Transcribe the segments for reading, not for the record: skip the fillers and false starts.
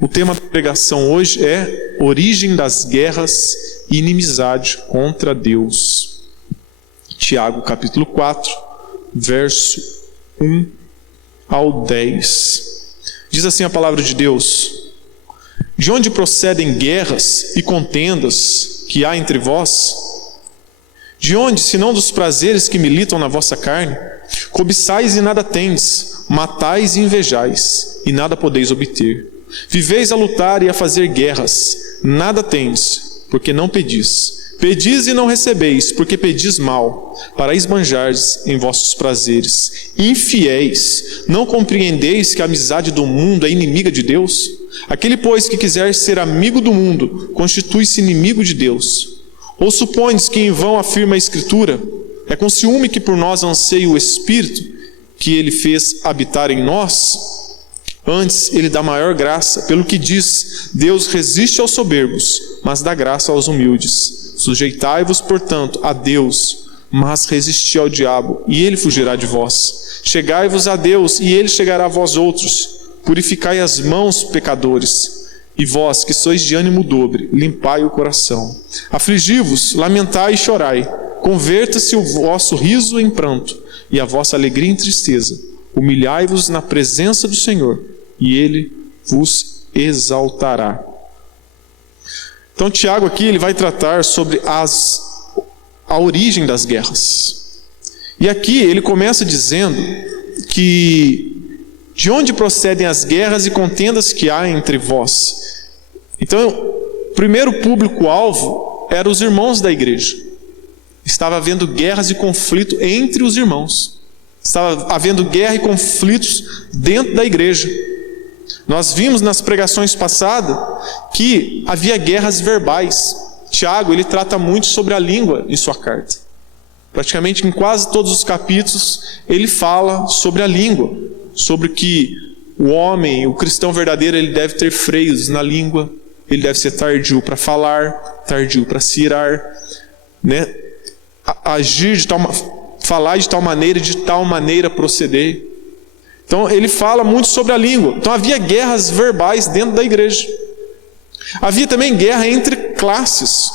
O tema da pregação hoje é origem das guerras e inimizade contra Deus. Tiago capítulo 4, verso 1 ao 10. Diz assim a palavra de Deus: de onde procedem guerras e contendas que há entre vós? De onde, senão dos prazeres que militam na vossa carne? Cobiçais e nada tendes, matais e invejais, e nada podeis obter. Viveis a lutar e a fazer guerras, nada tendes, porque não pedis. Pedis e não recebeis, porque pedis mal, para esbanjardes em vossos prazeres. Infiéis, não compreendeis que a amizade do mundo é inimiga de Deus? Aquele, pois, que quiser ser amigo do mundo, constitui-se inimigo de Deus. Ou supondes que em vão afirma a Escritura: é com ciúme que por nós anseia o Espírito, que ele fez habitar em nós? Antes, ele dá maior graça, pelo que diz: Deus resiste aos soberbos, mas dá graça aos humildes. Sujeitai-vos, portanto, a Deus, mas resisti ao diabo, e ele fugirá de vós. Chegai-vos a Deus, e ele chegará a vós outros. Purificai as mãos, pecadores, e vós, que sois de ânimo dobre, limpai o coração. Afligi-vos, lamentai e chorai. Converta-se o vosso riso em pranto, e a vossa alegria em tristeza. Humilhai-vos na presença do Senhor, e ele vos exaltará. Então Tiago aqui ele vai tratar sobre a origem das guerras. E aqui ele começa dizendo que de onde procedem as guerras e contendas que há entre vós. Então, o primeiro público-alvo eram os irmãos da igreja. Estava havendo guerras e conflito entre os irmãos. Estava havendo guerra e conflitos dentro da igreja. Nós vimos nas pregações passadas que havia guerras verbais. Tiago, ele trata muito sobre a língua em sua carta. Praticamente em quase todos os capítulos, ele fala sobre a língua. Sobre que o homem, o cristão verdadeiro, ele deve ter freios na língua. Ele deve ser tardio para falar, tardio para se irar, né? Agir de tal, falar de tal maneira proceder. Então ele fala muito sobre a língua. Então havia guerras verbais dentro da igreja. Havia também guerra entre classes.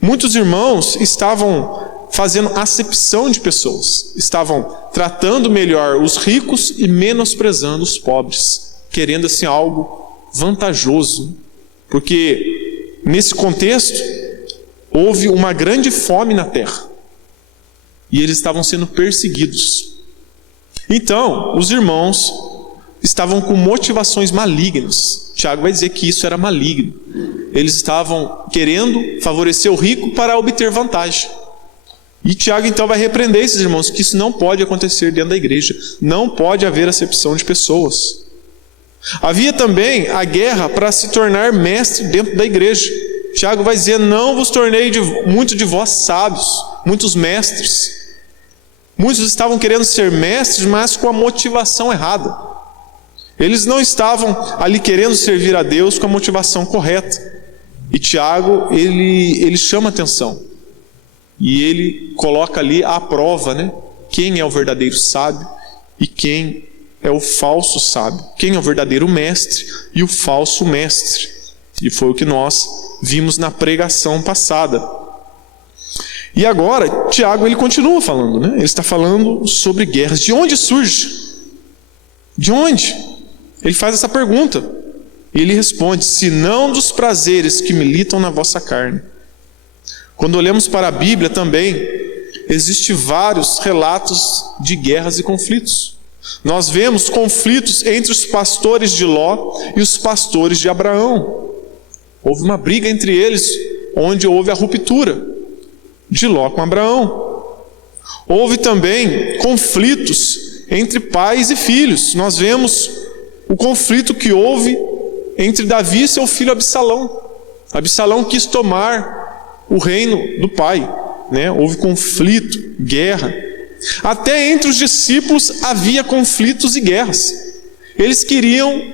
Muitos irmãos estavam fazendo acepção de pessoas. Estavam tratando melhor os ricos e menosprezando os pobres, querendo assim algo vantajoso. Porque nesse contexto houve uma grande fome na terra. E eles estavam sendo perseguidos. Então, os irmãos estavam com motivações malignas. Tiago vai dizer que isso era maligno. Eles estavam querendo favorecer o rico para obter vantagem. E Tiago então vai repreender esses irmãos que isso não pode acontecer dentro da igreja. Não pode haver acepção de pessoas. Havia também a guerra para se tornar mestre dentro da igreja. Tiago vai dizer: não vos tornei muito de vós sábios, muitos mestres. Muitos estavam querendo ser mestres, mas com a motivação errada. Eles não estavam ali querendo servir a Deus com a motivação correta. E Tiago, ele chama atenção. E ele coloca ali à prova, né? Quem é o verdadeiro sábio e quem é o falso sábio. Quem é o verdadeiro mestre e o falso mestre. E foi o que nós vimos na pregação passada. E agora, Tiago, ele continua falando, né? Ele está falando sobre guerras. De onde surge? De onde? Ele faz essa pergunta. E ele responde: senão dos prazeres que militam na vossa carne. Quando olhamos para a Bíblia também, existem vários relatos de guerras e conflitos. Nós vemos conflitos entre os pastores de Ló e os pastores de Abraão. Houve uma briga entre eles, onde houve a ruptura de Ló com Abraão. Houve também conflitos entre pais e filhos. Nós vemos o conflito que houve entre Davi e seu filho Absalão. Absalão quis tomar o reino do pai, né? Houve conflito, guerra. Até entre os discípulos havia conflitos e guerras. Eles queriam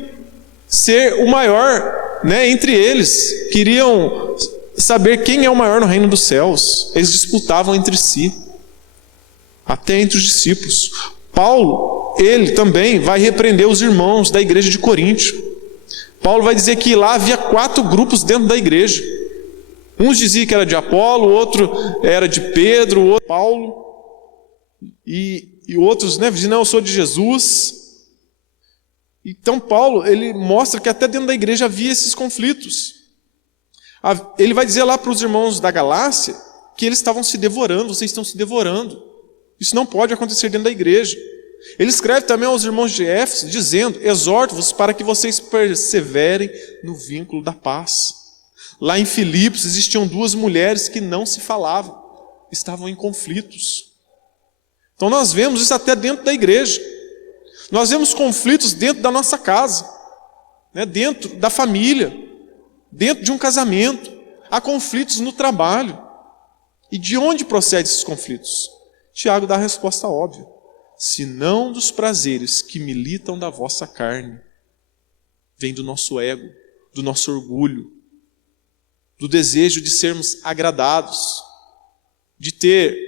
ser o maior, né, entre eles. Queriam saber quem é o maior no reino dos céus. Eles disputavam entre si. Até entre os discípulos. Paulo, ele também vai repreender os irmãos da igreja de Corinto. Paulo vai dizer que lá havia 4 grupos dentro da igreja. Uns diziam que era de Apolo, outro era de Pedro, outro de Paulo, e outros, diziam, não, eu sou de Jesus. Então Paulo, ele mostra que até dentro da igreja havia esses conflitos. Ele vai dizer lá para os irmãos da Galácia que eles estavam se devorando, vocês estão se devorando. Isso não pode acontecer dentro da igreja. Ele escreve também aos irmãos de Éfeso, dizendo, exorto-vos para que vocês perseverem no vínculo da paz. Lá em Filipos existiam 2 mulheres que não se falavam, estavam em conflitos. Então nós vemos isso até dentro da igreja. Nós vemos conflitos dentro da nossa casa, dentro da família, dentro de um casamento. Há conflitos no trabalho. E de onde procedem esses conflitos? Tiago dá a resposta óbvia. Senão dos prazeres que militam da vossa carne. Vem do nosso ego, do nosso orgulho, do desejo de sermos agradados, de ter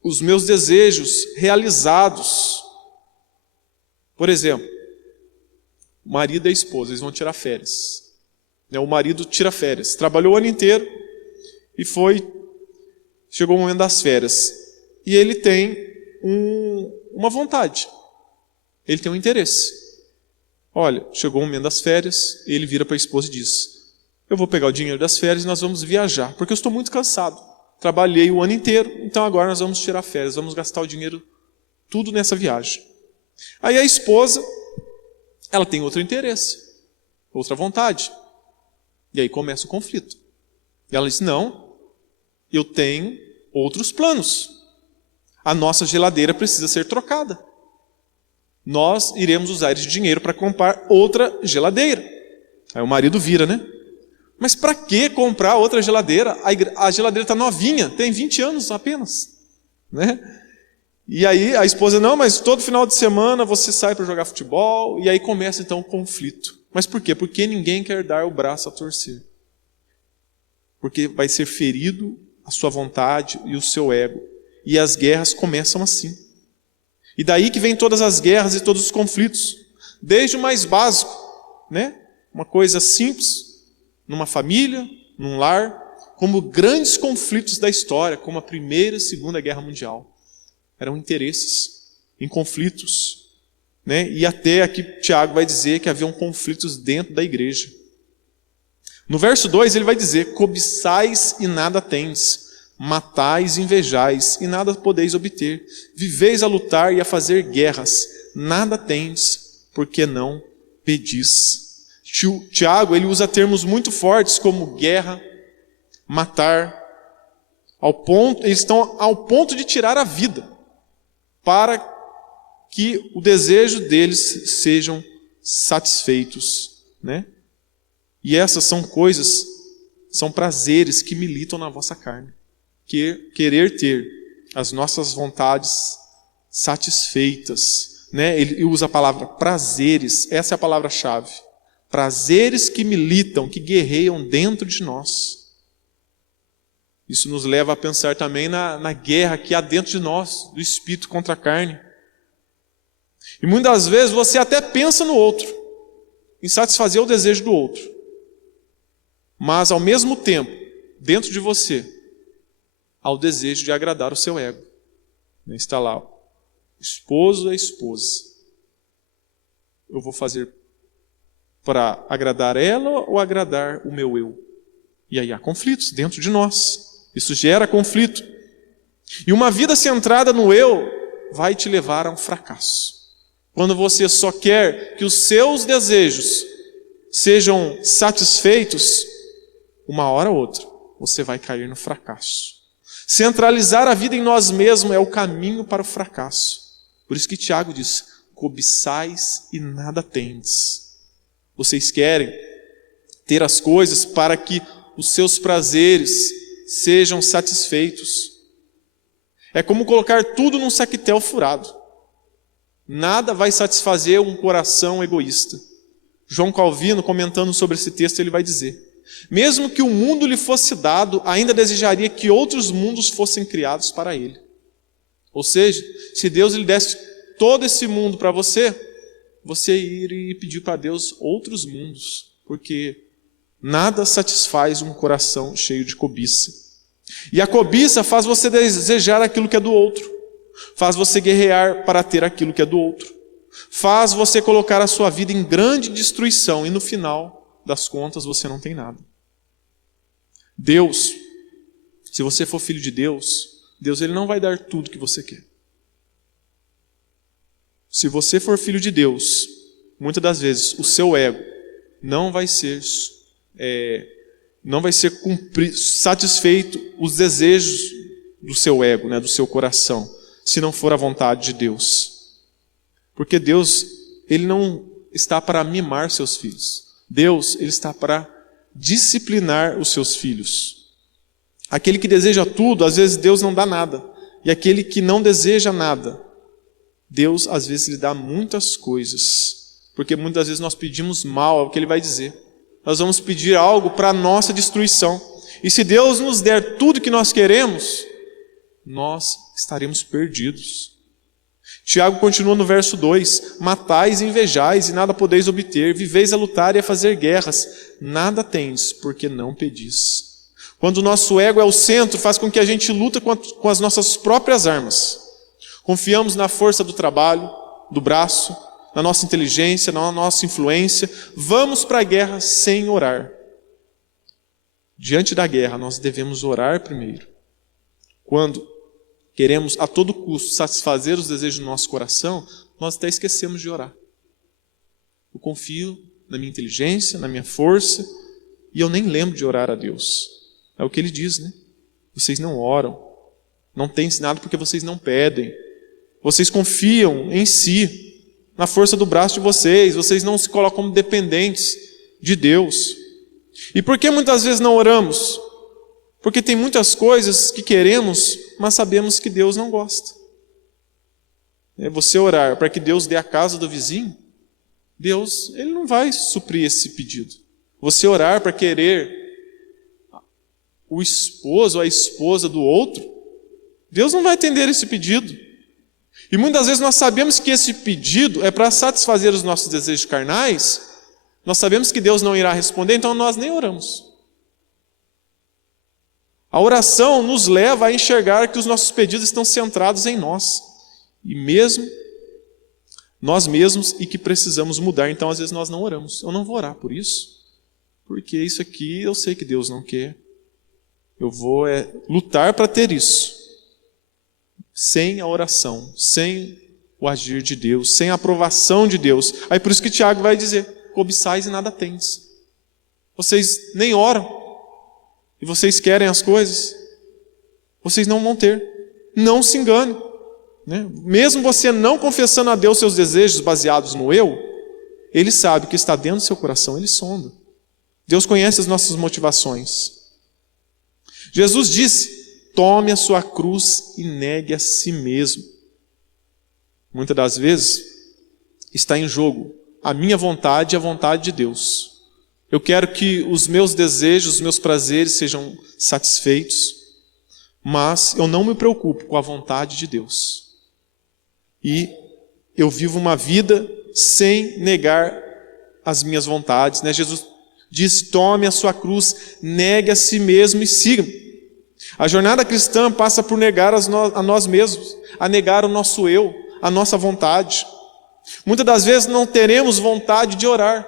os meus desejos realizados. Por exemplo, o marido e a esposa, eles vão tirar férias. O marido tira férias, trabalhou o ano inteiro e chegou o momento das férias. E ele tem uma vontade, ele tem um interesse. Olha, chegou o momento das férias, ele vira para a esposa e diz, eu vou pegar o dinheiro das férias e nós vamos viajar, porque eu estou muito cansado. Trabalhei o ano inteiro, então agora nós vamos tirar férias, vamos gastar o dinheiro tudo nessa viagem. Aí a esposa, ela tem outro interesse, outra vontade. E aí começa o conflito. E ela diz, não, eu tenho outros planos. A nossa geladeira precisa ser trocada. Nós iremos usar esse dinheiro para comprar outra geladeira. Aí o marido vira, Mas para que comprar outra geladeira? A geladeira está novinha, tem 20 anos apenas. E aí a esposa, não, mas todo final de semana você sai para jogar futebol. E aí começa então o conflito. Mas por quê? Porque ninguém quer dar o braço a torcer. Porque vai ser ferido a sua vontade e o seu ego. E as guerras começam assim. E daí que vem todas as guerras e todos os conflitos. Desde o mais básico, uma coisa simples, numa família, num lar, como grandes conflitos da história, como a Primeira e Segunda Guerra Mundial. Eram interesses em conflitos. E até aqui Tiago vai dizer que haviam conflitos dentro da igreja. No verso 2 ele vai dizer, cobiçais e nada tendes, matais e invejais e nada podeis obter, viveis a lutar e a fazer guerras, nada tendes, porque não pedis. Tiago, ele usa termos muito fortes como guerra, matar, eles estão ao ponto de tirar a vida, para que o desejo deles sejam satisfeitos, E essas são coisas, são prazeres que militam na vossa carne. Querer ter as nossas vontades satisfeitas, Ele usa a palavra prazeres, essa é a palavra-chave. Prazeres que militam, que guerreiam dentro de nós. Isso nos leva a pensar também na guerra que há dentro de nós, do espírito contra a carne. E muitas vezes você até pensa no outro, em satisfazer o desejo do outro. Mas ao mesmo tempo, dentro de você, há o desejo de agradar o seu ego. Está lá, esposo é esposa. Eu vou fazer para agradar ela ou agradar o meu eu? E aí há conflitos dentro de nós. Isso gera conflito. E uma vida centrada no eu vai te levar a um fracasso. Quando você só quer que os seus desejos sejam satisfeitos, uma hora ou outra, você vai cair no fracasso. Centralizar a vida em nós mesmos é o caminho para o fracasso. Por isso que Tiago diz, cobiçais e nada tendes. Vocês querem ter as coisas para que os seus prazeres sejam satisfeitos. É como colocar tudo num saquetel furado. Nada vai satisfazer um coração egoísta. João Calvino, comentando sobre esse texto, ele vai dizer, mesmo que o mundo lhe fosse dado, ainda desejaria que outros mundos fossem criados para ele. Ou seja, se Deus lhe desse todo esse mundo para você, você ir e pedir para Deus outros mundos, porque nada satisfaz um coração cheio de cobiça. E a cobiça faz você desejar aquilo que é do outro, faz você guerrear para ter aquilo que é do outro, faz você colocar a sua vida em grande destruição e no final das contas você não tem nada. Deus, se você for filho de Deus, Deus ele não vai dar tudo que você quer. Se você for filho de Deus, muitas das vezes o seu ego não vai ser satisfeito os desejos do seu ego, né, do seu coração, se não for a vontade de Deus. Porque Deus, ele não está para mimar seus filhos. Deus, ele está para disciplinar os seus filhos. Aquele que deseja tudo, às vezes Deus não dá nada. E aquele que não deseja nada, Deus às vezes lhe dá muitas coisas. Porque muitas vezes nós pedimos mal, é o que ele vai dizer. Nós vamos pedir algo para a nossa destruição. E se Deus nos der tudo que nós queremos, nós estaremos perdidos. Tiago continua no verso 2: matais e invejais e nada podeis obter, viveis a lutar e a fazer guerras, nada tendes, porque não pedis. Quando o nosso ego é o centro, faz com que a gente luta com as nossas próprias armas. Confiamos na força do trabalho, do braço, na nossa inteligência, na nossa influência. Vamos para a guerra sem orar. Diante da guerra, nós devemos orar primeiro. Quando queremos a todo custo satisfazer os desejos do nosso coração, nós até esquecemos de orar. Eu confio na minha inteligência, na minha força, e eu nem lembro de orar a Deus. É o que ele diz, né? Vocês não oram, não têm ensinado porque vocês não pedem. Vocês confiam em si, na força do braço de vocês não se colocam como dependentes de Deus. E por que muitas vezes não oramos? Porque tem muitas coisas que queremos, mas sabemos que Deus não gosta. Você orar para que Deus dê a casa do vizinho, Deus ele não vai suprir esse pedido. Você orar para querer o esposo ou a esposa do outro, Deus não vai atender esse pedido. E muitas vezes nós sabemos que esse pedido é para satisfazer os nossos desejos carnais, nós sabemos que Deus não irá responder, então nós nem oramos. A oração nos leva a enxergar que os nossos pedidos estão centrados em nós, e mesmo nós mesmos, e que precisamos mudar, então às vezes nós não oramos. Eu não vou orar por isso, porque isso aqui eu sei que Deus não quer. Eu vou lutar para ter isso. Sem a oração, sem o agir de Deus, sem a aprovação de Deus. Aí por isso que Tiago vai dizer: cobiçais e nada tendes. Vocês nem oram, e vocês querem as coisas, vocês não vão ter. Não se engane, né? Mesmo você não confessando a Deus seus desejos baseados no eu, Ele sabe o que está dentro do seu coração, Ele sonda. Deus conhece as nossas motivações. Jesus disse: tome a sua cruz e negue a si mesmo. Muitas das vezes está em jogo a minha vontade e a vontade de Deus. Eu quero que os meus desejos, os meus prazeres sejam satisfeitos, mas eu não me preocupo com a vontade de Deus. E eu vivo uma vida sem negar as minhas vontades, né? Jesus disse: tome a sua cruz, negue a si mesmo e siga-me. A jornada cristã passa por negar a nós mesmos, a negar o nosso eu, a nossa vontade. Muitas das vezes não teremos vontade de orar,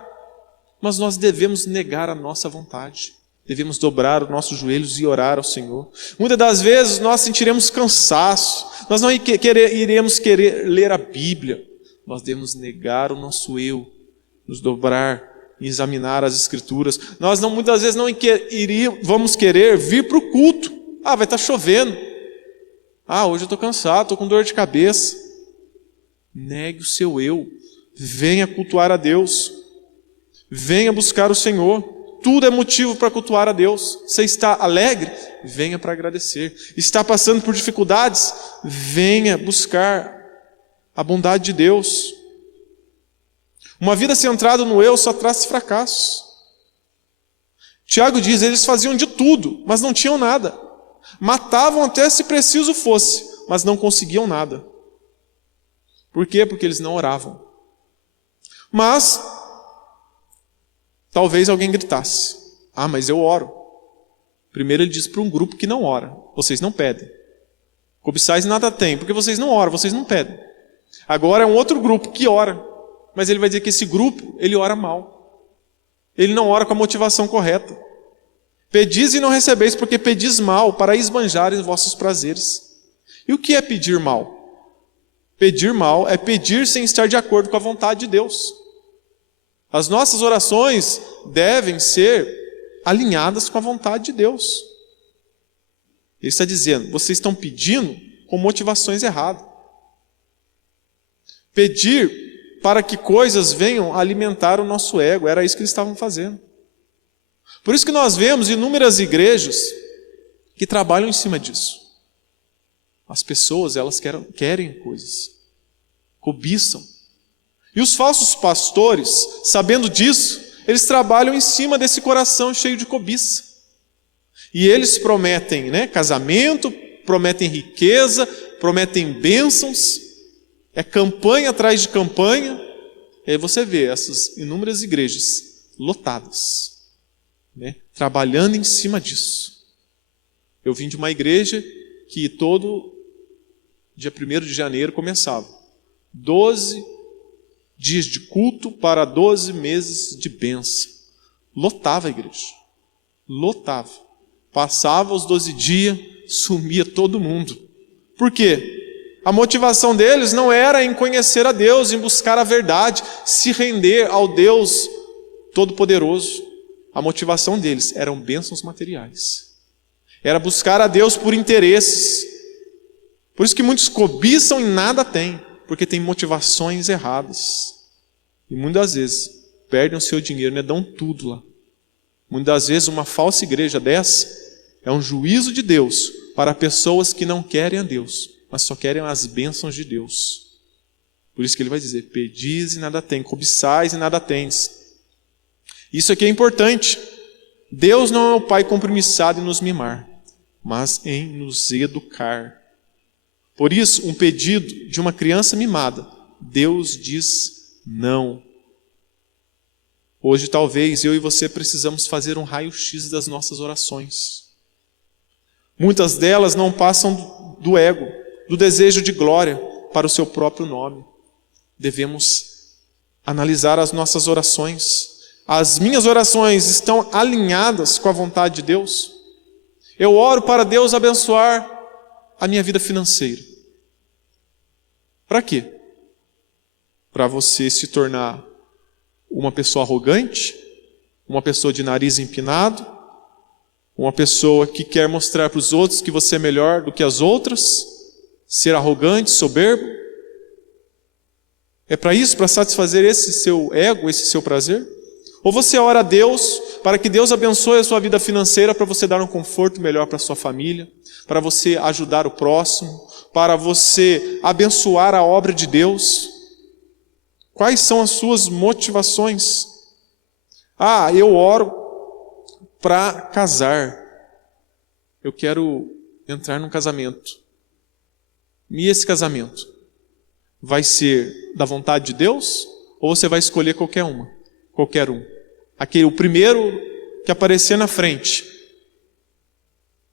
mas nós devemos negar a nossa vontade. Devemos dobrar os nossos joelhos e orar ao Senhor. Muitas das vezes nós sentiremos cansaço, nós não iremos querer ler a Bíblia. Nós devemos negar o nosso eu, nos dobrar e examinar as Escrituras. Nós muitas vezes não vamos querer vir para o culto. Vai estar chovendo. Hoje eu estou cansado, estou com dor de cabeça. Negue o seu eu. Venha cultuar a Deus. Venha buscar o Senhor. Tudo é motivo para cultuar a Deus. Você está alegre? Venha para agradecer. Está passando por dificuldades? Venha buscar a bondade de Deus. Uma vida centrada no eu só traz fracassos. Tiago diz: eles faziam de tudo, mas não tinham nada. Matavam até se preciso fosse, mas não conseguiam nada. Por quê? Porque eles não oravam. Mas, talvez alguém gritasse: ah, mas eu oro. Primeiro ele diz para um grupo que não ora: vocês não pedem. Cobiçais nada tem, porque vocês não oram, vocês não pedem. Agora é um outro grupo que ora, mas ele vai dizer que esse grupo, ele ora mal. Ele não ora com a motivação correta. Pedis e não recebeis, porque pedis mal, para esbanjarem os vossos prazeres. E o que é pedir mal? Pedir mal é pedir sem estar de acordo com a vontade de Deus. As nossas orações devem ser alinhadas com a vontade de Deus. Ele está dizendo: vocês estão pedindo com motivações erradas. Pedir para que coisas venham alimentar o nosso ego, era isso que eles estavam fazendo. Por isso que nós vemos inúmeras igrejas que trabalham em cima disso. As pessoas, elas querem coisas, cobiçam. E os falsos pastores, sabendo disso, eles trabalham em cima desse coração cheio de cobiça. E eles prometem, casamento, prometem riqueza, prometem bênçãos, é campanha atrás de campanha. E aí você vê essas inúmeras igrejas lotadas, trabalhando em cima disso. Eu vim de uma igreja que todo dia 1º de janeiro começava 12 dias de culto para 12 meses de bênção. Lotava a igreja, lotava. Passava os 12 dias, sumia todo mundo. Por quê? A motivação deles não era em conhecer a Deus, em buscar a verdade, se render ao Deus Todo-Poderoso. A motivação deles eram bênçãos materiais. Era buscar a Deus por interesses. Por isso que muitos cobiçam e nada têm, porque têm motivações erradas. E muitas vezes perdem o seu dinheiro, dão tudo lá. Muitas vezes uma falsa igreja dessa é um juízo de Deus para pessoas que não querem a Deus, mas só querem as bênçãos de Deus. Por isso que ele vai dizer: pedis e nada tem, cobiçais e nada tendes. Isso aqui é importante. Deus não é o Pai compromissado em nos mimar, mas em nos educar. Por isso, um pedido de uma criança mimada, Deus diz não. Hoje, talvez, eu e você precisamos fazer um raio-x das nossas orações. Muitas delas não passam do ego, do desejo de glória para o seu próprio nome. Devemos analisar as nossas orações. As minhas orações estão alinhadas com a vontade de Deus? Eu oro para Deus abençoar a minha vida financeira. Para quê? Para você se tornar uma pessoa arrogante, uma pessoa de nariz empinado, uma pessoa que quer mostrar para os outros que você é melhor do que as outras, ser arrogante, soberbo? É para isso, para satisfazer esse seu ego, esse seu prazer? Ou você ora a Deus para que Deus abençoe a sua vida financeira, para você dar um conforto melhor para a sua família, para você ajudar o próximo, para você abençoar a obra de Deus? Quais são as suas motivações? Ah, eu oro para casar. Eu quero entrar num casamento. E esse casamento vai ser da vontade de Deus? Ou você vai escolher qualquer um? O primeiro que aparecer na frente.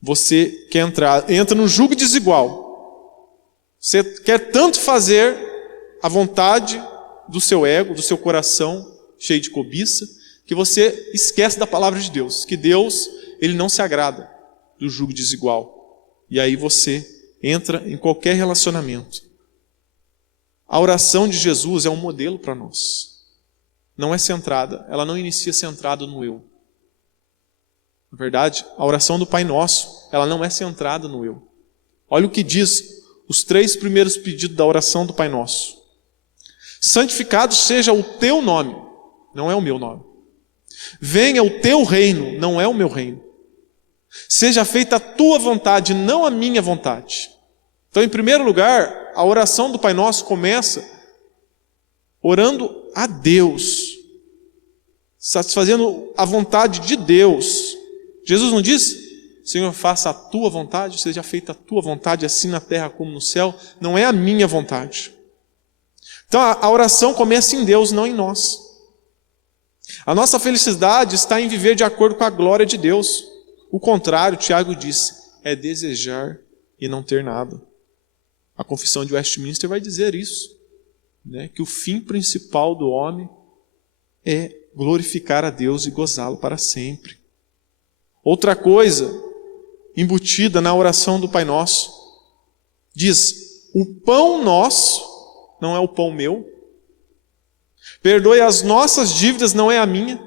Você quer entra no jugo desigual. Você quer tanto fazer a vontade do seu ego, do seu coração cheio de cobiça, que você esquece da palavra de Deus, que Deus, ele não se agrada do jugo desigual. E aí você entra em qualquer relacionamento. A oração de Jesus é um modelo para nós. Não é centrada, ela não inicia centrada no eu. Na verdade, a oração do Pai Nosso, ela não é centrada no eu. Olha o que diz os 3 primeiros pedidos da oração do Pai Nosso. Santificado seja o teu nome, não é o meu nome. Venha o teu reino, não é o meu reino. Seja feita a tua vontade, não a minha vontade. Então, em primeiro lugar, a oração do Pai Nosso começa orando a Deus, satisfazendo a vontade de Deus. Jesus não disse: Senhor, faça a tua vontade, seja feita a tua vontade, assim na terra como no céu. Não é a minha vontade. Então a oração começa em Deus, não em nós. A nossa felicidade está em viver de acordo com a glória de Deus. O contrário, Tiago diz, é desejar e não ter nada. A Confissão de Westminster vai dizer isso, né? Que o fim principal do homem é glorificar a Deus e gozá-lo para sempre. Outra coisa embutida na oração do Pai Nosso, diz, o pão nosso não é o pão meu, perdoe as nossas dívidas, não é a minha,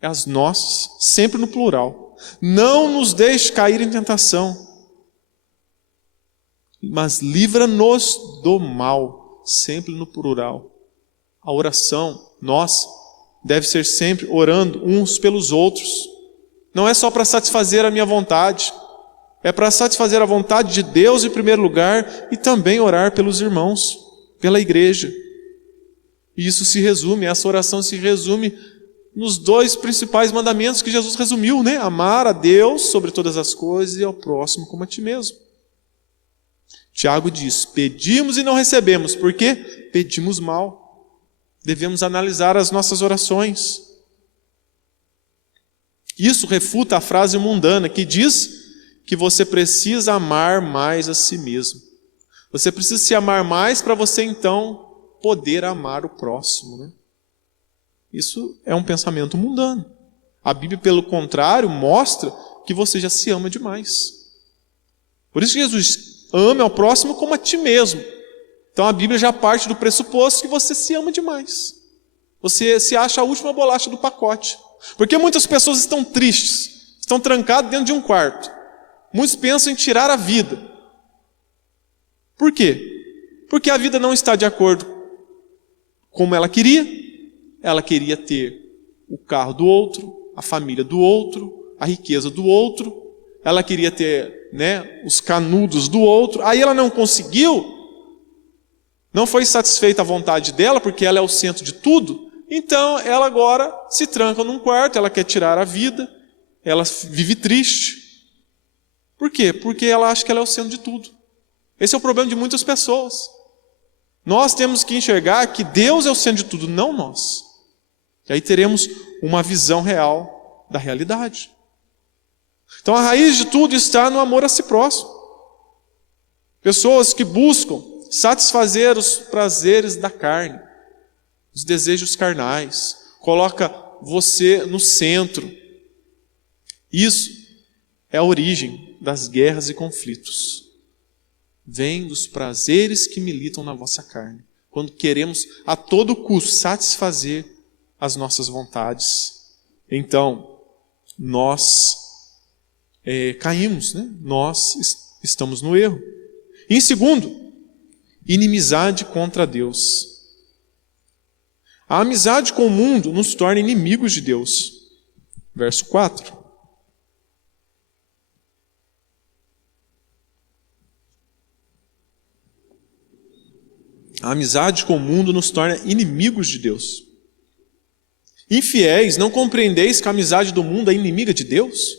é as nossas, sempre no plural. Não nos deixe cair em tentação, mas livra-nos do mal, sempre no plural. A oração nossa deve ser sempre orando uns pelos outros. Não é só para satisfazer a minha vontade, é para satisfazer a vontade de Deus em primeiro lugar e também orar pelos irmãos, pela igreja. E isso se resume, essa oração se resume nos 2 principais mandamentos que Jesus resumiu, né? Amar a Deus sobre todas as coisas e ao próximo como a ti mesmo. Tiago diz, pedimos e não recebemos, por quê? Pedimos mal. Devemos analisar as nossas orações. Isso refuta a frase mundana que diz que você precisa amar mais a si mesmo. Você precisa se amar mais para você então poder amar o próximo, né? Isso é um pensamento mundano. A Bíblia, pelo contrário, mostra que você já se ama demais. Por isso que Jesus ame ao próximo como a ti mesmo. Então a Bíblia já parte do pressuposto que você se ama demais. Você se acha a última bolacha do pacote. Porque muitas pessoas estão tristes, estão trancadas dentro de um quarto. Muitos pensam em tirar a vida. Por quê? Porque a vida não está de acordo como ela queria. Ela queria ter o carro do outro, a família do outro, a riqueza do outro. Ela queria ter, né, os canudos do outro. Aí ela não conseguiu. Não foi satisfeita a vontade dela, porque ela é o centro de tudo. Então ela agora se tranca num quarto, ela quer tirar a vida, ela vive triste. Por quê? Porque ela acha que ela é o centro de tudo. Esse é o problema de muitas pessoas. Nós temos que enxergar que Deus é o centro de tudo, não nós. E aí teremos uma visão real da realidade. Então a raiz de tudo está no amor a si próximo. Pessoas que buscam satisfazer os prazeres da carne, os desejos carnais, coloca você no centro. Isso é a origem das guerras e conflitos. Vem dos prazeres que militam na vossa carne, quando queremos a todo custo satisfazer as nossas vontades. Então, nós caímos, né? Nós estamos no erro. E em segundo, inimizade contra Deus. A amizade com o mundo nos torna inimigos de Deus. Verso 4. A amizade com o mundo nos torna inimigos de Deus. Infiéis, não compreendeis que a amizade do mundo é inimiga de Deus?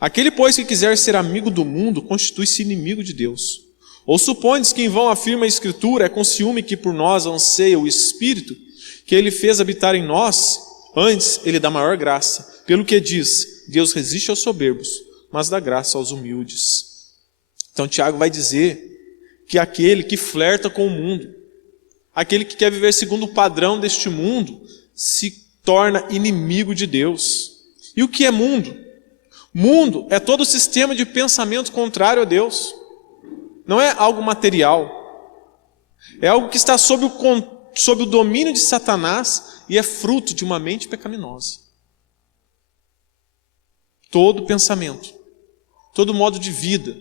Aquele, pois, que quiser ser amigo do mundo, constitui-se inimigo de Deus. Ou supondes que em vão afirma a Escritura, é com ciúme que por nós anseia o Espírito, que Ele fez habitar em nós, antes Ele dá maior graça. Pelo que diz, Deus resiste aos soberbos, mas dá graça aos humildes. Então Tiago vai dizer que aquele que flerta com o mundo, aquele que quer viver segundo o padrão deste mundo, se torna inimigo de Deus. E o que é mundo? Mundo é todo o sistema de pensamento contrário a Deus. Não é algo material. É algo que está sob o domínio de Satanás e é fruto de uma mente pecaminosa. Todo pensamento, todo modo de vida,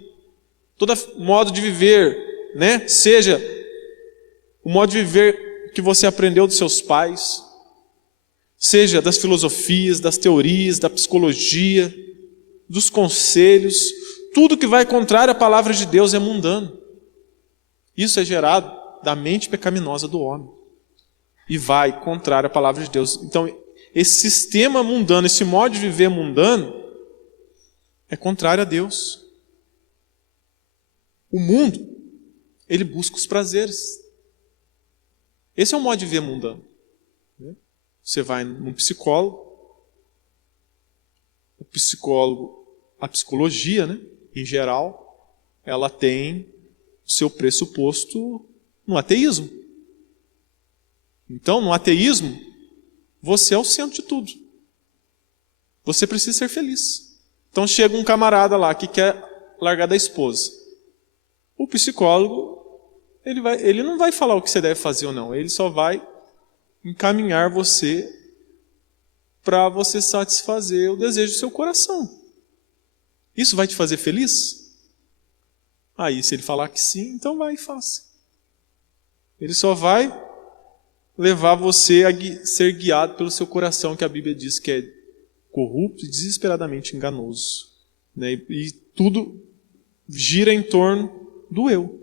todo modo de viver, né? Seja o modo de viver que você aprendeu dos seus pais, seja das filosofias, das teorias, da psicologia, dos conselhos, tudo que vai contrário à palavra de Deus é mundano. Isso é gerado da mente pecaminosa do homem e vai contrário à palavra de Deus. Então, esse sistema mundano, esse modo de viver mundano é contrário a Deus. O mundo, ele busca os prazeres. Esse é um modo de ver mundano. Você vai num psicólogo, a psicologia, né, em geral, ela tem o seu pressuposto no ateísmo. Então, no ateísmo, você é o centro de tudo. Você precisa ser feliz. Então chega um camarada lá que quer largar da esposa. O psicólogo, ele não vai falar o que você deve fazer ou não. Ele só vai encaminhar você para você satisfazer o desejo do seu coração. Isso vai te fazer feliz? Aí, se ele falar que sim, então vai e faça. Ele só vai levar você a ser guiado pelo seu coração, que a Bíblia diz que é corrupto e desesperadamente enganoso. Né? E tudo gira em torno do eu.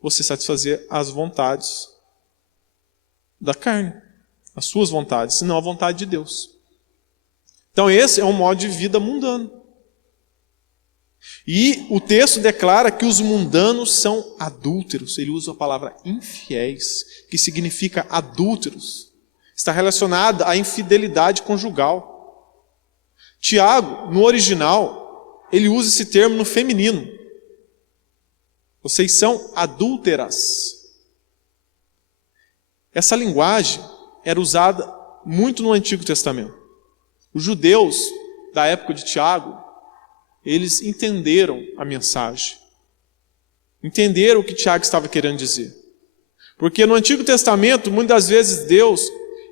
Você satisfazer as vontades da carne, as suas vontades, e não a vontade de Deus. Então esse é um modo de vida mundano. E o texto declara que os mundanos são adúlteros. Ele usa a palavra infiéis, que significa adúlteros. Está relacionada à infidelidade conjugal. Tiago, no original, ele usa esse termo no feminino. Vocês são adúlteras. Essa linguagem era usada muito no Antigo Testamento. Os judeus da época de Tiago, eles entenderam a mensagem. Entenderam o que Tiago estava querendo dizer. Porque no Antigo Testamento, muitas vezes Deus,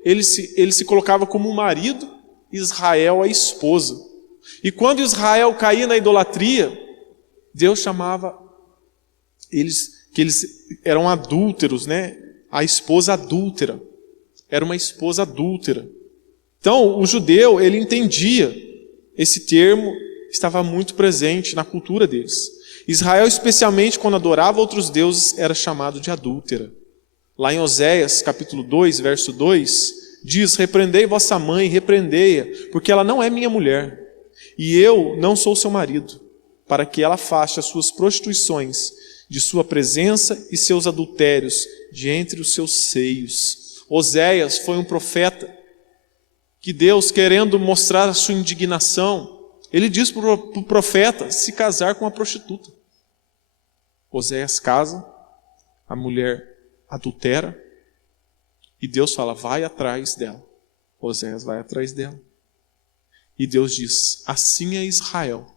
ele se colocava como um marido, Israel a esposa. E quando Israel caía na idolatria, Deus chamava eles, que eles eram adúlteros, né? A esposa adúltera. Era uma esposa adúltera. Então, o judeu, ele entendia esse termo, estava muito presente na cultura deles. Israel, especialmente quando adorava outros deuses, era chamado de adúltera. Lá em Oséias, capítulo 2, verso 2, diz: repreendei vossa mãe, repreendei-a, porque ela não é minha mulher, e eu não sou seu marido, para que ela afaste as suas prostituições de sua presença e seus adultérios de entre os seus seios. Oséias foi um profeta que Deus, querendo mostrar a sua indignação, ele diz para o profeta se casar com uma prostituta. Oséias casa, a mulher adultera, e Deus fala, vai atrás dela. Oséias vai atrás dela. E Deus diz, assim é Israel.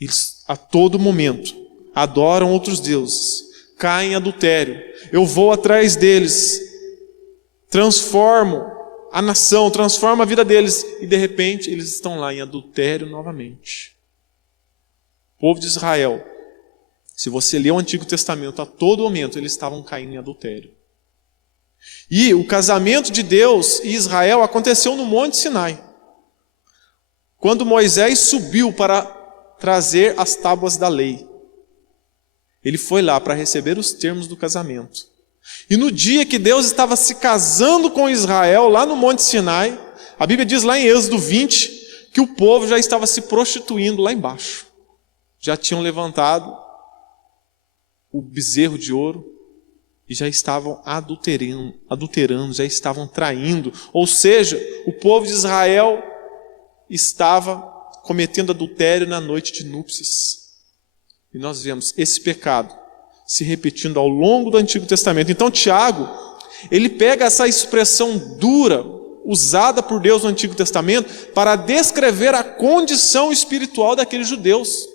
Eles a todo momento adoram outros deuses, caem em adultério. Eu vou atrás deles, transformo a nação, transforma a vida deles, e de repente eles estão lá em adultério novamente. O povo de Israel, se você ler o Antigo Testamento, a todo momento eles estavam caindo em adultério. E o casamento de Deus e Israel aconteceu no Monte Sinai, quando Moisés subiu para trazer as tábuas da lei. Ele foi lá para receber os termos do casamento. E no dia que Deus estava se casando com Israel, lá no Monte Sinai, a Bíblia diz lá em Êxodo 20, que o povo já estava se prostituindo lá embaixo. Já tinham levantado o bezerro de ouro e já estavam adulterando, já estavam traindo. Ou seja, o povo de Israel estava cometendo adultério na noite de núpcias. E nós vemos esse pecado se repetindo ao longo do Antigo Testamento. Então Tiago, ele pega essa expressão dura, usada por Deus no Antigo Testamento, para descrever a condição espiritual daqueles judeus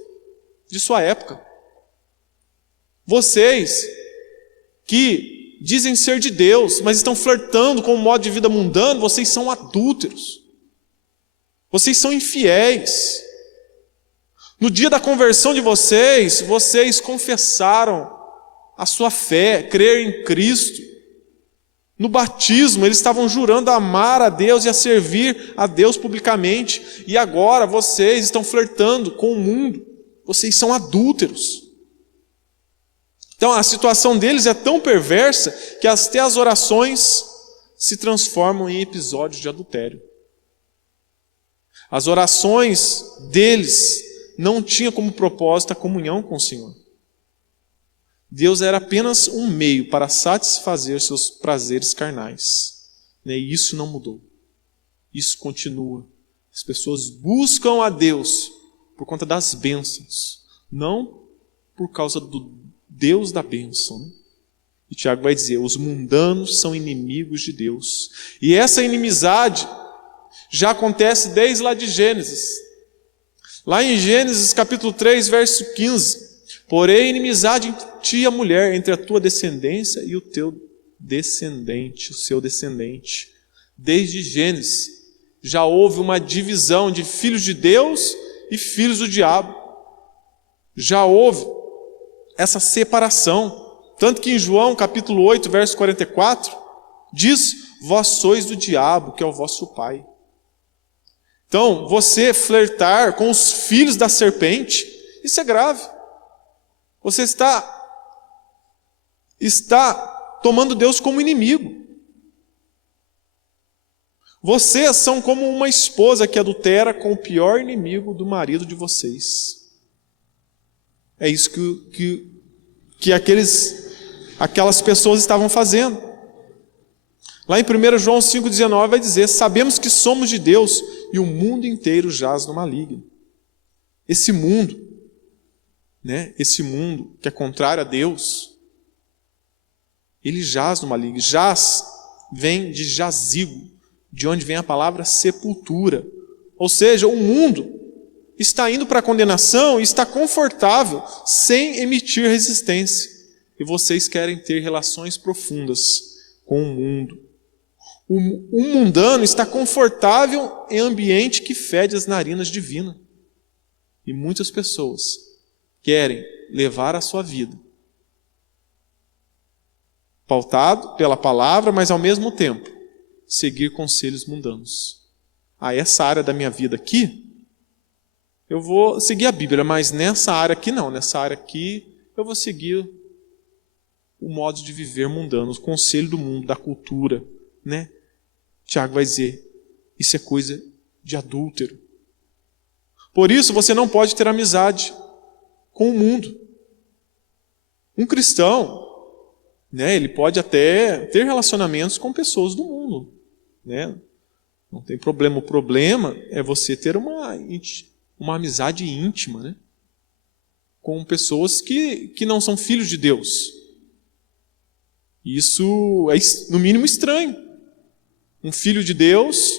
de sua época. Vocês que dizem ser de Deus, mas estão flertando com um modo de vida mundano, vocês são adúlteros. Vocês são infiéis. No dia da conversão de vocês, vocês confessaram a sua fé, crer em Cristo. No batismo, eles estavam jurando a amar a Deus e a servir a Deus publicamente. E agora vocês estão flertando com o mundo. Vocês são adúlteros. Então a situação deles é tão perversa que até as orações se transformam em episódios de adultério. As orações deles não tinham como propósito a comunhão com o Senhor. Deus era apenas um meio para satisfazer seus prazeres carnais. E isso não mudou. Isso continua. As pessoas buscam a Deus por conta das bênçãos, não por causa do Deus da bênção. E Tiago vai dizer, os mundanos são inimigos de Deus. E essa inimizade já acontece desde lá de Gênesis. Lá em Gênesis capítulo 3, verso 15. Porém, inimizade entre ti e a mulher, entre a tua descendência e o teu descendente, o seu descendente. Desde Gênesis, já houve uma divisão de filhos de Deus e filhos do diabo. Já houve essa separação. Tanto que em João capítulo 8, verso 44, diz, vós sois do diabo, que é o vosso pai. Então, você flertar com os filhos da serpente, isso é grave. Você está tomando Deus como inimigo. Vocês são como uma esposa que adultera com o pior inimigo do marido de vocês. É isso que aquelas pessoas estavam fazendo. Lá em 1 João 5,19 vai dizer, sabemos que somos de Deus e o mundo inteiro jaz no maligno. Esse mundo que é contrário a Deus, ele jaz no maligno. Jaz vem de jazigo, de onde vem a palavra sepultura. Ou seja, o mundo está indo para a condenação e está confortável, sem emitir resistência. E vocês querem ter relações profundas com o mundo. O mundano está confortável em ambiente que fede as narinas divinas. E muitas pessoas querem levar a sua vida pautado pela palavra, mas ao mesmo tempo seguir conselhos mundanos. Essa área da minha vida aqui, eu vou seguir a Bíblia, mas nessa área aqui não. Nessa área aqui eu vou seguir o modo de viver mundano, o conselho do mundo, da cultura. Tiago vai dizer, isso é coisa de adúltero. Por isso você não pode ter amizade com o mundo. Um cristão, ele pode até ter relacionamentos com pessoas do mundo, não tem problema. O problema é você ter uma amizade íntima, com pessoas que não são filhos de Deus. Isso é no mínimo estranho. Um filho de Deus,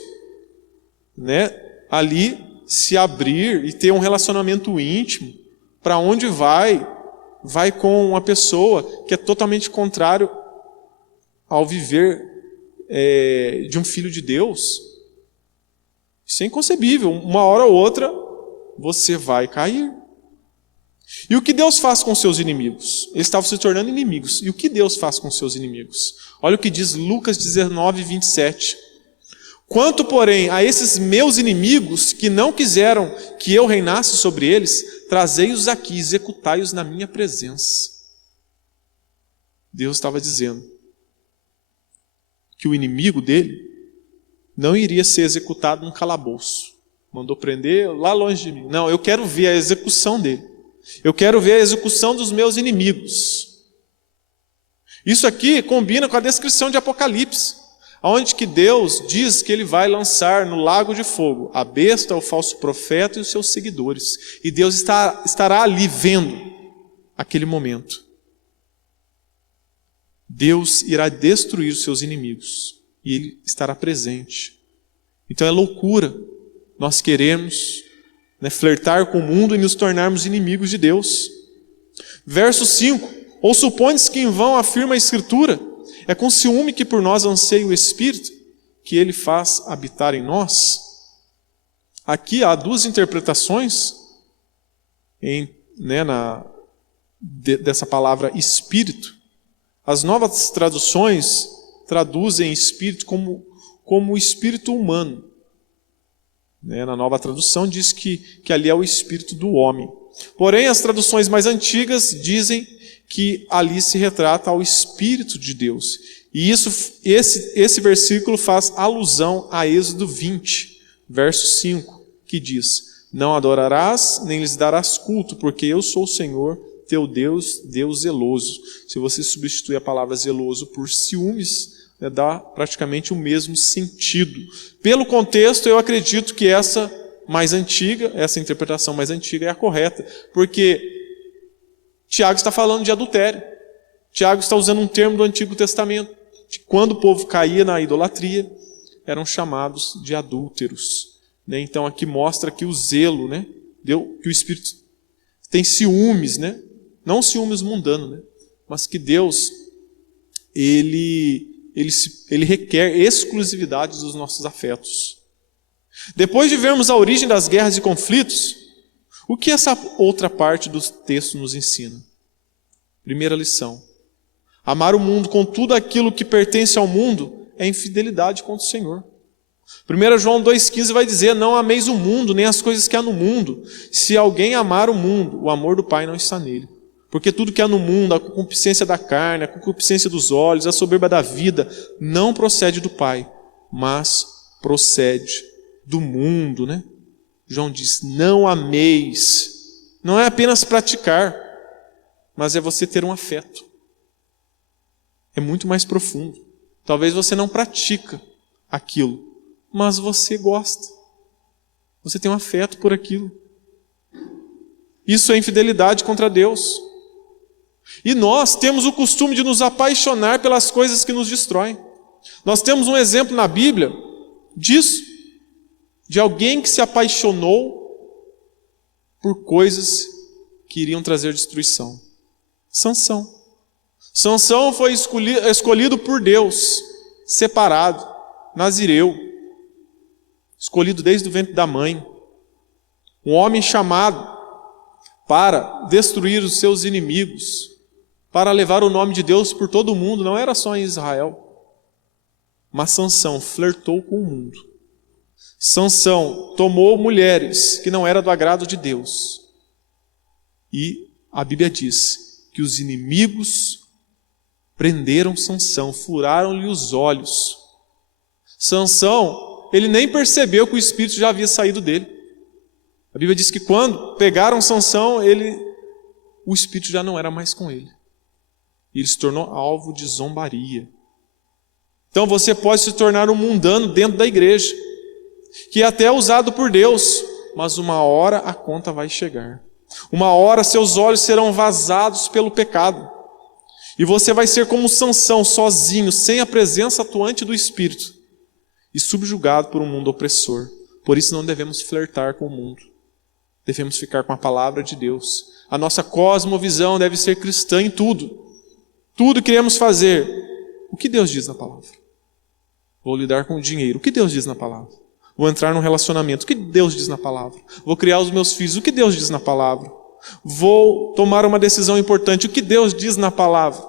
ali se abrir e ter um relacionamento íntimo. Para onde vai com uma pessoa que é totalmente contrário ao viver de um filho de Deus. Isso é inconcebível. Uma hora ou outra você vai cair. E o que Deus faz com seus inimigos? Eles estavam se tornando inimigos. E o que Deus faz com seus inimigos? Olha o que diz Lucas 19, 27. Quanto, porém, a esses meus inimigos que não quiseram que eu reinasse sobre eles, trazei-os aqui, executai-os na minha presença. Deus estava dizendo que o inimigo dele não iria ser executado num calabouço. Mandou prender lá longe de mim. Não, eu quero ver a execução dele. Eu quero ver a execução dos meus inimigos. Isso aqui combina com a descrição de Apocalipse, onde que Deus diz que ele vai lançar no lago de fogo a besta, o falso profeta e os seus seguidores. E Deus estará ali vendo aquele momento. Deus irá destruir os seus inimigos e ele estará presente. Então é loucura nós queremos flertar com o mundo e nos tornarmos inimigos de Deus. Verso 5. Ou supondes que em vão afirma a Escritura, é com ciúme que por nós anseia o Espírito, que ele faz habitar em nós? Aqui há duas interpretações dessa palavra Espírito. As novas traduções traduzem Espírito como o Espírito humano. Na nova tradução diz que ali é o Espírito do homem. Porém, as traduções mais antigas dizem que ali se retrata ao Espírito de Deus. E esse versículo faz alusão a Êxodo 20, verso 5, que diz, não adorarás, nem lhes darás culto, porque eu sou o Senhor, teu Deus, Deus zeloso. Se você substituir a palavra zeloso por ciúmes, dá praticamente o mesmo sentido. Pelo contexto, eu acredito que essa interpretação mais antiga é a correta, porque Tiago está falando de adultério. Tiago está usando um termo do Antigo Testamento, de quando o povo caía na idolatria, eram chamados de adúlteros. Então aqui mostra que o zelo, que o Espírito tem ciúmes, não ciúmes mundanos, mas que Deus, ele requer exclusividade dos nossos afetos. Depois de vermos a origem das guerras e conflitos, o que essa outra parte do texto nos ensina? Primeira lição: amar o mundo com tudo aquilo que pertence ao mundo é infidelidade contra o Senhor. 1 João 2,15 vai dizer: não ameis o mundo, nem as coisas que há no mundo. Se alguém amar o mundo, o amor do Pai não está nele. Porque tudo que há no mundo, a concupiscência da carne, a concupiscência dos olhos, a soberba da vida, não procede do Pai, mas procede do mundo. João diz: não ameis. Não é apenas praticar, mas é você ter um afeto. É muito mais profundo. Talvez você não pratica aquilo, mas você gosta. Você tem um afeto por aquilo. Isso é infidelidade contra Deus. E nós temos o costume de nos apaixonar pelas coisas que nos destroem. Nós temos um exemplo na Bíblia disso, de alguém que se apaixonou por coisas que iriam trazer destruição. Sansão. Sansão foi escolhido por Deus, separado, nazireu, escolhido desde o ventre da mãe. Um homem chamado para destruir os seus inimigos, para levar o nome de Deus por todo o mundo, não era só em Israel. Mas Sansão flertou com o mundo. Sansão tomou mulheres que não eram do agrado de Deus. E a Bíblia diz que os inimigos prenderam Sansão, furaram-lhe os olhos. Sansão, ele nem percebeu que o espírito já havia saído dele. A Bíblia diz que quando pegaram Sansão, o espírito já não era mais com ele. E ele se tornou alvo de zombaria. Então você pode se tornar um mundano dentro da igreja, que é até usado por Deus, mas uma hora a conta vai chegar. Uma hora seus olhos serão vazados pelo pecado. E você vai ser como Sansão, sozinho, sem a presença atuante do Espírito, e subjugado por um mundo opressor. Por isso não devemos flertar com o mundo. Devemos ficar com a palavra de Deus. A nossa cosmovisão deve ser cristã em tudo. Tudo que queremos fazer. O que Deus diz na palavra? Vou lidar com o dinheiro. O que Deus diz na palavra? Vou entrar num relacionamento. O que Deus diz na palavra? Vou criar os meus filhos. O que Deus diz na palavra? Vou tomar uma decisão importante. O que Deus diz na palavra?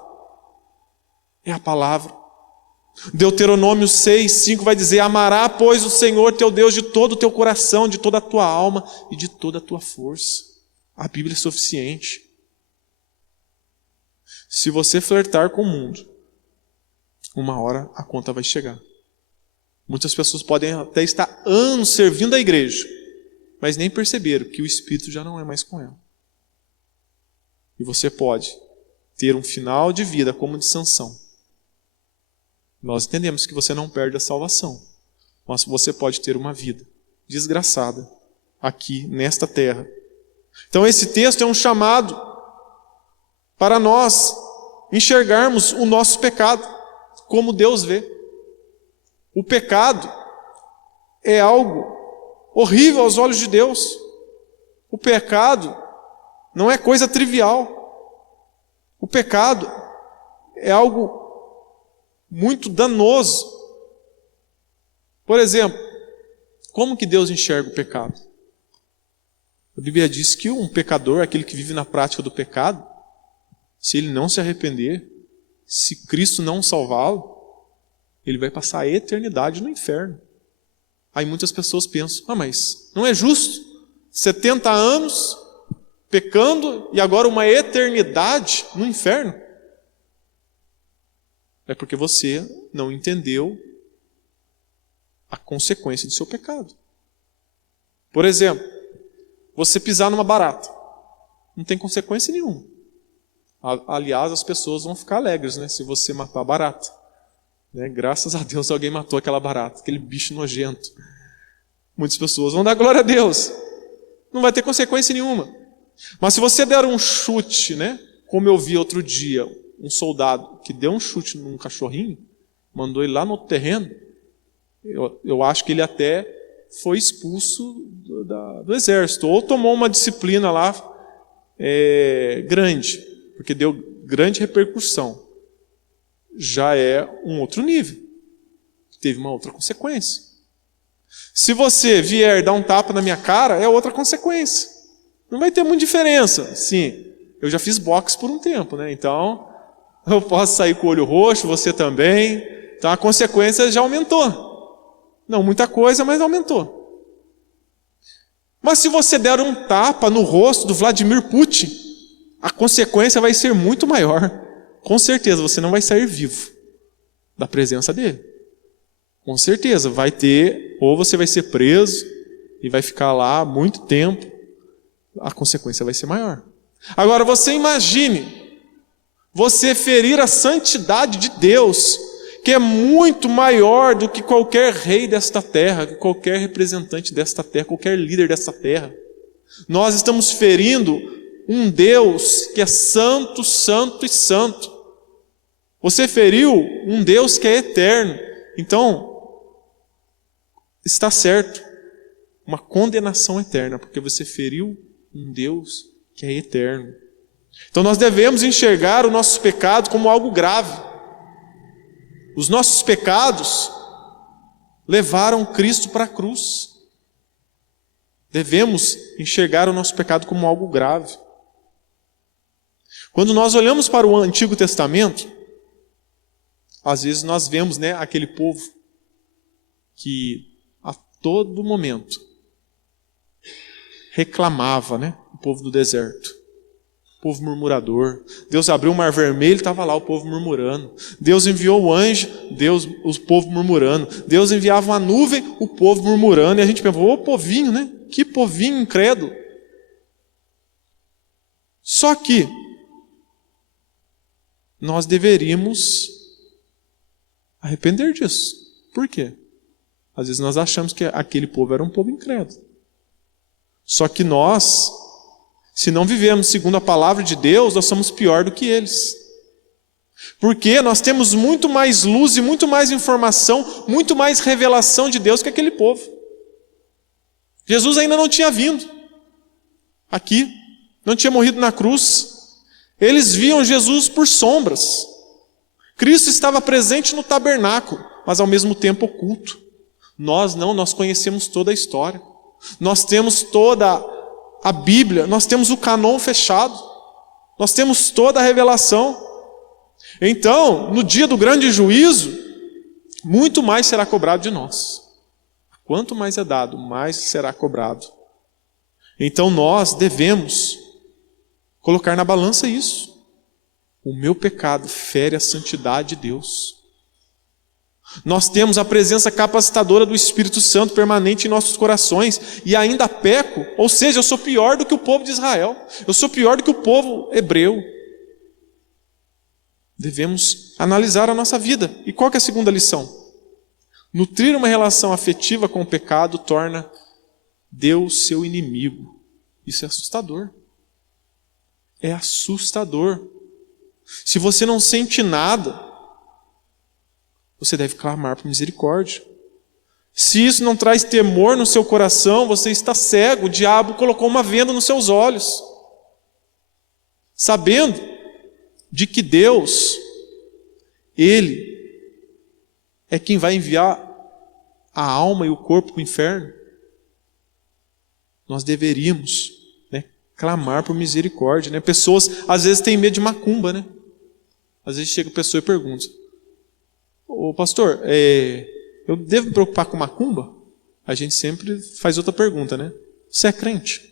É a palavra. Deuteronômio 6:5 vai dizer: amará, pois, o Senhor teu Deus de todo o teu coração, de toda a tua alma e de toda a tua força. A Bíblia é suficiente. Se você flertar com o mundo, uma hora a conta vai chegar. Muitas pessoas podem até estar anos servindo a igreja, mas nem perceberam que o Espírito já não é mais com ela. E você pode ter um final de vida como de Sansão. Nós entendemos que você não perde a salvação, mas você pode ter uma vida desgraçada aqui nesta terra. Então esse texto é um chamado para nós enxergarmos o nosso pecado como Deus vê. O pecado é algo horrível aos olhos de Deus. O pecado não é coisa trivial. O pecado é algo muito danoso. Por exemplo, como que Deus enxerga o pecado? A Bíblia diz que um pecador, aquele que vive na prática do pecado, se ele não se arrepender, se Cristo não salvá-lo, ele vai passar a eternidade no inferno. Aí muitas pessoas pensam: mas não é justo 70 anos pecando e agora uma eternidade no inferno? É porque você não entendeu a consequência do seu pecado. Por exemplo, você pisar numa barata, não tem consequência nenhuma. Aliás, as pessoas vão ficar alegres, né, se você matar a barata. Né? Graças a Deus alguém matou aquela barata, aquele bicho nojento. Muitas pessoas vão dar glória a Deus. Não vai ter consequência nenhuma. Mas se você der um chute, né, como eu vi outro dia, um soldado que deu um chute num cachorrinho, mandou ele lá no terreno, eu acho que ele até foi expulso do exército, ou tomou uma disciplina lá grande, porque deu grande repercussão. Já é um outro nível. Teve uma outra consequência. Se você vier dar um tapa na minha cara, é outra consequência. Não vai ter muita diferença. Sim, eu já fiz boxe por um tempo, né? Então, eu posso sair com o olho roxo, você também. Então, a consequência já aumentou. Não muita coisa, mas aumentou. Mas se você der um tapa no rosto do Vladimir Putin, a consequência vai ser muito maior. Com certeza, você não vai sair vivo da presença dele. Com certeza, vai ter, ou você vai ser preso e vai ficar lá muito tempo, a consequência vai ser maior. Agora, você imagine, você ferir a santidade de Deus, que é muito maior do que qualquer rei desta terra, qualquer representante desta terra, qualquer líder desta terra. Nós estamos ferindo um Deus que é santo, santo e santo. Você feriu um Deus que é eterno. Então, está certo, uma condenação eterna, porque você feriu um Deus que é eterno. Então nós devemos enxergar o nosso pecado como algo grave. Os nossos pecados levaram Cristo para a cruz. Devemos enxergar o nosso pecado como algo grave. Quando nós olhamos para o Antigo Testamento, às vezes nós vemos, né, aquele povo que a todo momento reclamava, né, o povo do deserto, o povo murmurador. Deus abriu o mar vermelho, estava lá o povo murmurando. Deus enviou o anjo, o povo murmurando. Deus enviava uma nuvem, o povo murmurando. E a gente pensa, ô povinho, né? Que povinho incrédulo. Só que nós deveríamos arrepender disso. Por quê? Às vezes nós achamos que aquele povo era um povo incrédulo. Só que nós, se não vivemos segundo a palavra de Deus, nós somos pior do que eles. Porque nós temos muito mais luz e muito mais informação, muito mais revelação de Deus que aquele povo. Jesus ainda não tinha vindo aqui, não tinha morrido na cruz. Eles viam Jesus por sombras. Cristo estava presente no tabernáculo, mas ao mesmo tempo oculto. Nós não, nós conhecemos toda a história. Nós temos toda a Bíblia, nós temos o cânon fechado. Nós temos toda a revelação. Então, no dia do grande juízo, muito mais será cobrado de nós. Quanto mais é dado, mais será cobrado. Então nós devemos colocar na balança isso. O meu pecado fere a santidade de Deus. Nós temos a presença capacitadora do Espírito Santo permanente em nossos corações e ainda peco, ou seja, eu sou pior do que o povo de Israel. Eu sou pior do que o povo hebreu. Devemos analisar a nossa vida. E qual que é a segunda lição? Nutrir uma relação afetiva com o pecado torna Deus seu inimigo. Isso é assustador. É assustador. Se você não sente nada, você deve clamar por misericórdia. Se isso não traz temor no seu coração, você está cego. O diabo colocou uma venda nos seus olhos. Sabendo de que Deus, Ele é quem vai enviar a alma e o corpo para o inferno. Nós deveríamos, né, clamar por misericórdia. Né? Pessoas, às vezes, têm medo de macumba. Né? Às vezes chega a pessoa e pergunta, ô pastor, eu devo me preocupar com macumba? A gente sempre faz outra pergunta, né? Você é crente?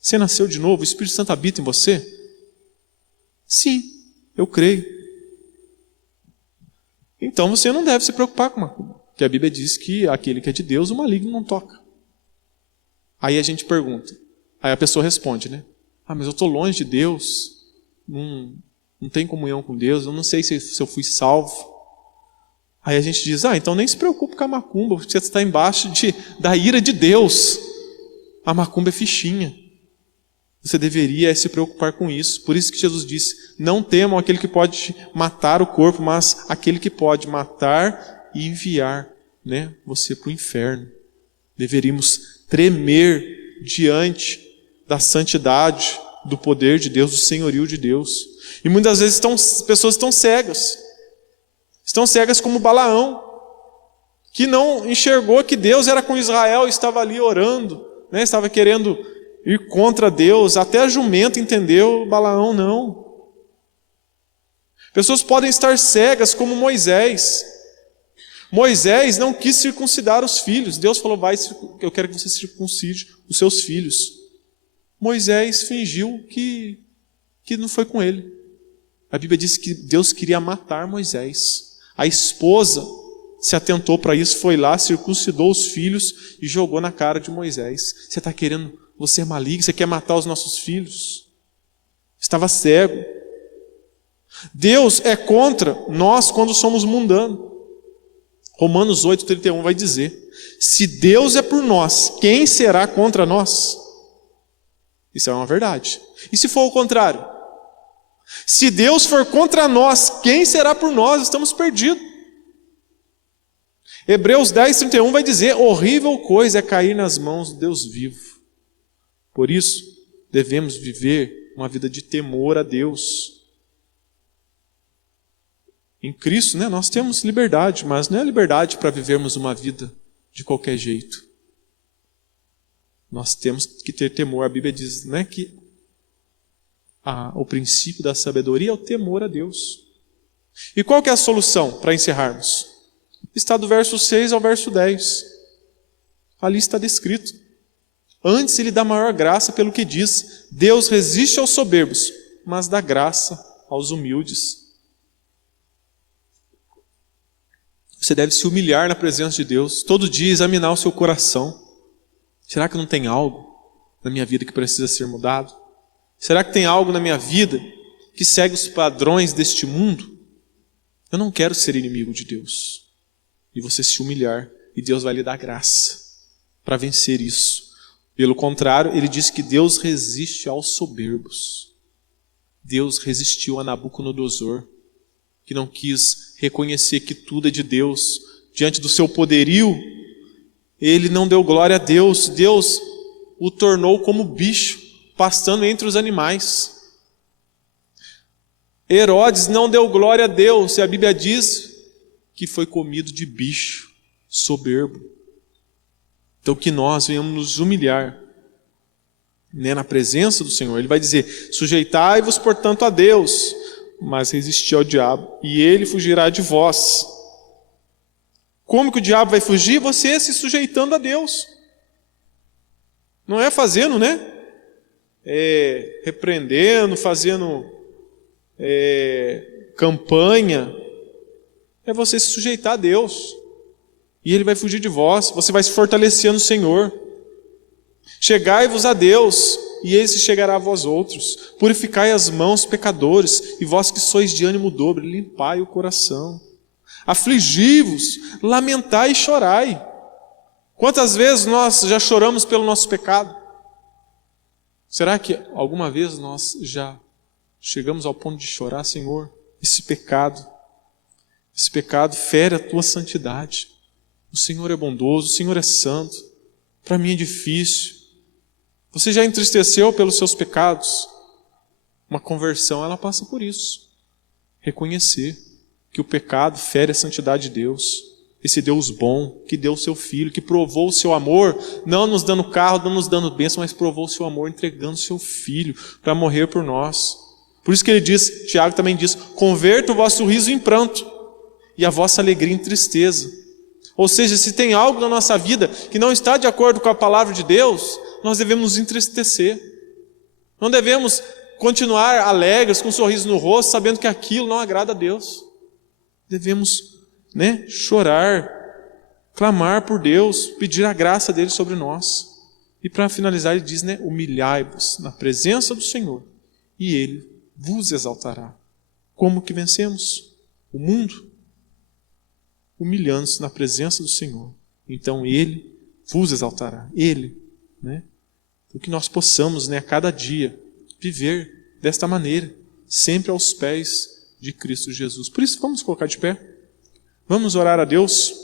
Você nasceu de novo? O Espírito Santo habita em você? Sim, eu creio. Então você não deve se preocupar com macumba, porque a Bíblia diz que aquele que é de Deus, o maligno não toca. Aí a gente pergunta, aí a pessoa responde, né? Ah, mas eu estou longe de Deus, não não tenho comunhão com Deus, eu não sei se eu fui salvo. Aí a gente diz, então nem se preocupe com a macumba, porque você está embaixo da ira de Deus. A macumba é fichinha. Você deveria se preocupar com isso. Por isso que Jesus disse, não temam aquele que pode matar o corpo, mas aquele que pode matar e enviar, você para o inferno. Deveríamos tremer diante da santidade, do poder de Deus, do senhorio de Deus. E muitas vezes pessoas estão cegas. Estão cegas como Balaão, que não enxergou que Deus era com Israel, estava ali orando, estava querendo ir contra Deus. Até a jumenta entendeu, Balaão não. Pessoas podem estar cegas como Moisés. Moisés não quis circuncidar os filhos. Deus falou, eu quero que você circuncide os seus filhos. Moisés fingiu que não foi com ele. A Bíblia diz que Deus queria matar Moisés. A esposa se atentou para isso, foi lá, circuncidou os filhos e jogou na cara de Moisés. Você é maligno, você quer matar os nossos filhos? Estava cego. Deus é contra nós quando somos mundanos. Romanos 8:31 vai dizer, se Deus é por nós, quem será contra nós? Isso é uma verdade. E se for o contrário? Se Deus for contra nós, quem será por nós? Estamos perdidos. Hebreus 10:31 vai dizer, horrível coisa é cair nas mãos do Deus vivo. Por isso, devemos viver uma vida de temor a Deus. Em Cristo, nós temos liberdade, mas não é liberdade para vivermos uma vida de qualquer jeito. Nós temos que ter temor. A Bíblia diz, que o princípio da sabedoria é o temor a Deus. E qual que é a solução para encerrarmos? Está do verso 6 ao verso 10. Ali está descrito. Antes ele dá maior graça pelo que diz, Deus resiste aos soberbos, mas dá graça aos humildes. Você deve se humilhar na presença de Deus, todo dia examinar o seu coração. Será que não tem algo na minha vida que precisa ser mudado? Será que tem algo na minha vida que segue os padrões deste mundo? Eu não quero ser inimigo de Deus. E você se humilhar, e Deus vai lhe dar graça para vencer isso. Pelo contrário, ele diz que Deus resiste aos soberbos. Deus resistiu a Nabucodonosor, que não quis reconhecer que tudo é de Deus. Diante do seu poderio, ele não deu glória a Deus. Deus o tornou como bicho, pastando entre os animais. Herodes não deu glória a Deus, e a Bíblia diz que foi comido de bicho, soberbo. Então que nós venhamos nos humilhar, na presença do Senhor. Ele vai dizer, sujeitai-vos portanto a Deus, mas resisti ao diabo, e ele fugirá de vós. Como que o diabo vai fugir? Você se sujeitando a Deus. Não é fazendo, repreendendo, fazendo campanha. É você se sujeitar a Deus. E ele vai fugir de vós. Você vai se fortalecer no Senhor. Chegai-vos a Deus, e ele se chegará a vós outros. Purificai as mãos, pecadores, e vós que sois de ânimo dobre, limpai o coração. Afligi-vos, lamentai e chorai. Quantas vezes nós já choramos pelo nosso pecado? Será que alguma vez nós já chegamos ao ponto de chorar, Senhor? Esse pecado fere a tua santidade. O Senhor é bondoso, o Senhor é santo. Para mim é difícil. Você já entristeceu pelos seus pecados? Uma conversão, ela passa por isso. Reconhecer que o pecado fere a santidade de Deus. Esse Deus bom, que deu o seu Filho, que provou o seu amor, não nos dando carro, não nos dando bênção, mas provou o seu amor entregando o seu Filho para morrer por nós. Por isso que ele diz, Tiago também diz, converta o vosso riso em pranto e a vossa alegria em tristeza. Ou seja, se tem algo na nossa vida que não está de acordo com a palavra de Deus, nós devemos nos entristecer. Não devemos continuar alegres, com um sorriso no rosto, sabendo que aquilo não agrada a Deus. Devemos, chorar, clamar por Deus, pedir a graça dele sobre nós. E para finalizar ele diz, humilhai-vos na presença do Senhor, e ele vos exaltará. Como que vencemos o mundo? Humilhando-se na presença do Senhor. Então Ele vos exaltará. Ele, né? Então, que nós possamos, né, a cada dia viver desta maneira, sempre aos pés de Cristo Jesus. Por isso, vamos colocar de pé. Vamos orar a Deus.